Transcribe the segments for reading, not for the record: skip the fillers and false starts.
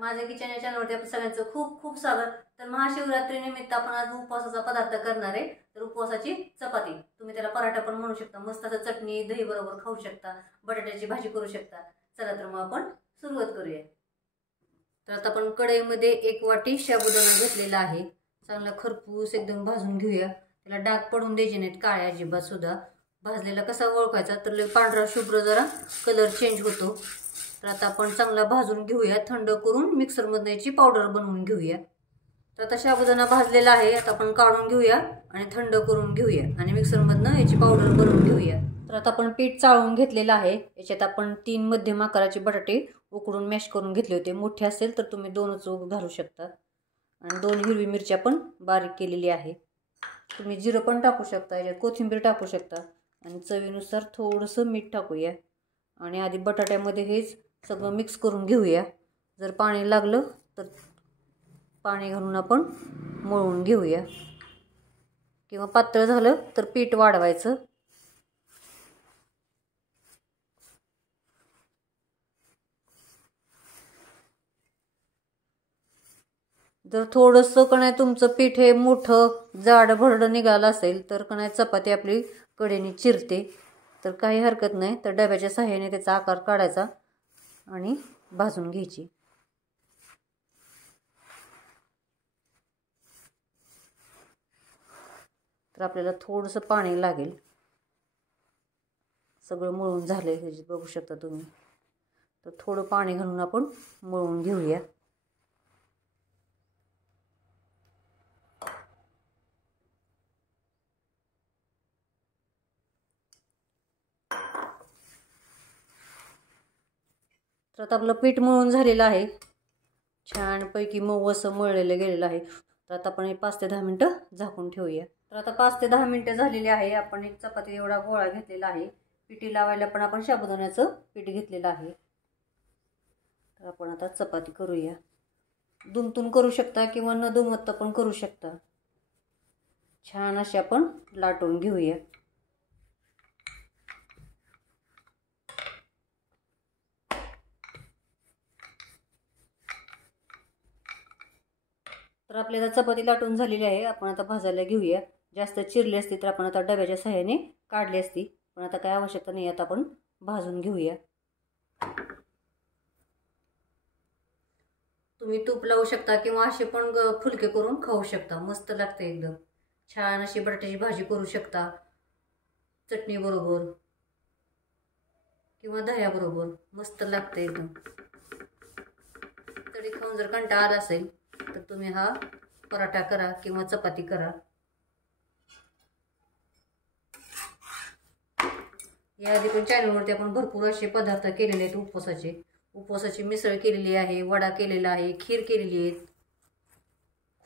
माझ्या किचन या चॅनलवरती आपण सगळ्यांचं खूप खूप स्वागत. तर महाशिवरात्रीनिमित्त आपण आज उपवासाचा पदार्थ करणार आहे. तर उपवासाची चपाती, तुम्ही त्याला पराठा पण म्हणू शकता. मस्त असं चटणी दही बरोबर खाऊ शकता, बटाट्याची भाजी करू शकता. चला तर मग आपण सुरुवात करूया. तर आता आपण कढईमध्ये 1 वाटी साबुदाणा घेतलेला आहे. चांगला खरपूस एकदम भाजून घेऊया. त्याला डाग पडून द्यायचे नाहीत, काळ्या अजिबात सुद्धा. भाजलेला कसा ओळखायचा तर पांढरा शुभ्र जरा कलर चेंज होतो. तर आता आपण चांगला भाजून घेऊया. थंड करून मिक्सरमधून याची पावडर बनवून घेऊया. तर आता साबुदाणा भाजलेला आहे. आता आपण काढून घेऊया आणि थंड करून घेऊया आणि मिक्सरमधून याची पावडर बनवून घेऊया. तर आता आपण पीठ चाळून घेतलेलं आहे. याच्यात आपण 3 मध्यम आकाराचे बटाटे उकडून मॅश करून घेतले होते. मोठे असेल तर तुम्ही 2च घालू शकता. आणि 2 हिरवी मिरच्या पण बारीक केलेली आहे. तुम्ही जिरं पण टाकू शकता, याच्यात कोथिंबीर टाकू शकता आणि चवीनुसार थोडंसं मीठ टाकूया. आणि आधी बटाट्यामध्ये हेच सगळं मिक्स करून घेऊया. जर पाणी लागलं तर पाणी घालून आपण मळून घेऊया, किंवा पातळ झालं तर पीठ वाढवायचं. जर थोडंसं कणाय तुमचं पीठ हे मोठं जाड भरडं निघालं असेल तर कणाय चपाती आपली कडेने चिरते. तर काही हरकत नाही. तर डब्याच्या साहाय्याने त्याचा आकार काढायचा आणि भाजून घ्यायची. तर आपल्याला थोडंसं पाणी लागेल. सगळं मळून झालंय हे बघू शकता तुम्ही. तर थोडं पाणी घालून आपण मळून घेऊया. तर आता आपलं पीठ मळून झालेलं आहे. छानपैकी मऊ असं मळलेलं गेलेलं आहे. तर आता आपण 5 ते 10 मिनटं झाकून ठेवूया. तर आता 5 ते 10 मिनटं झालेली आहे. आपण एक चपाती एवढा गोळा घेतलेला आहे. पिठी लावायला पण आपण साबुदाण्याचं पीठ घेतलेलं आहे. तर आपण आता चपाती करूया. दुमटून करू शकता किंवा न दुमटता पण करू शकता. छान अशी आपण लाटून घेऊया. तर आपल्याला चपाती लाटून झालेली आहे. आपण आता भाजायला घेऊया. जास्त चिरली असती तर आपण आता डब्याच्या साहाय्याने काढली असती, पण आता काय आवश्यकता नाही. आता आपण भाजून घेऊया. तुम्ही तूप लावू शकता किंवा असे पण फुलके करून खाऊ शकता. मस्त लागते एकदम. छान अशी बटाट्याची भाजी करू शकता चटणी बरोबर किंवा दह्याबरोबर. मस्त लागते एकदम. तरी खाऊन जर कंटाळा आला असेल तर तुम्ही हा पराठा करा किंवा चपाती करा. याआधी पण चॅनलवरती आपण भरपूर असे पदार्थ केलेले आहेत उपवासाचे. उपवासाची मिसळ केलेली आहे, वडा केलेला आहे, खीर केलेली आहे.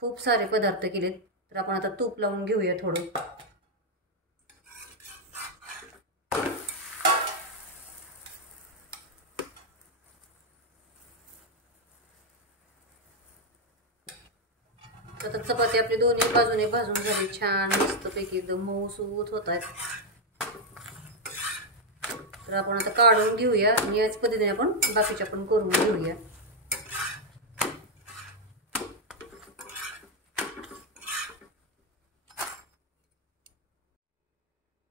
खूप सारे पदार्थ केलेत. तर आपण आता तूप लावून घेऊया थोडं. आता चपाती आपली दोन्ही बाजूने भाजून झाली. छान मस्तपैकी एकदम मऊसूत होत आहेत. तर आपण आता काढून घेऊया आणि याच पद्धतीने आपण बाकीच्या पण करून घेऊया.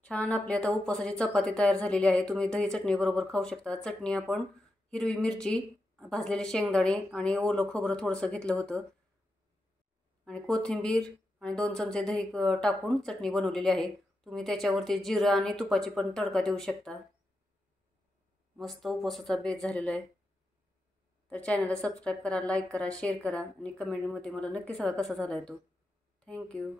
छान आपली आता उपवासाची चपाती तयार झालेली आहे. तुम्ही दही चटणी बरोबर खाऊ शकता. चटणी आपण हिरवी मिरची, भाजलेले शेंगदाणे आणि ओलं खोबरं थोडंसं घेतलं होतं आणि कोथिंबीर आणि 2 चमचे दही टाकून चटणी बनवलेली आहे. तुम्ही त्याच्यावरती जिरं आणि तुपाची पण तडका देऊ शकता. मस्त उपवासाचा बेत झालेला आहे. तर चॅनलला सबस्क्राईब करा, लाईक करा, शेअर करा आणि कमेंटमध्ये मला नक्की सांगा कसा झाला आहे तो. थँक्यू.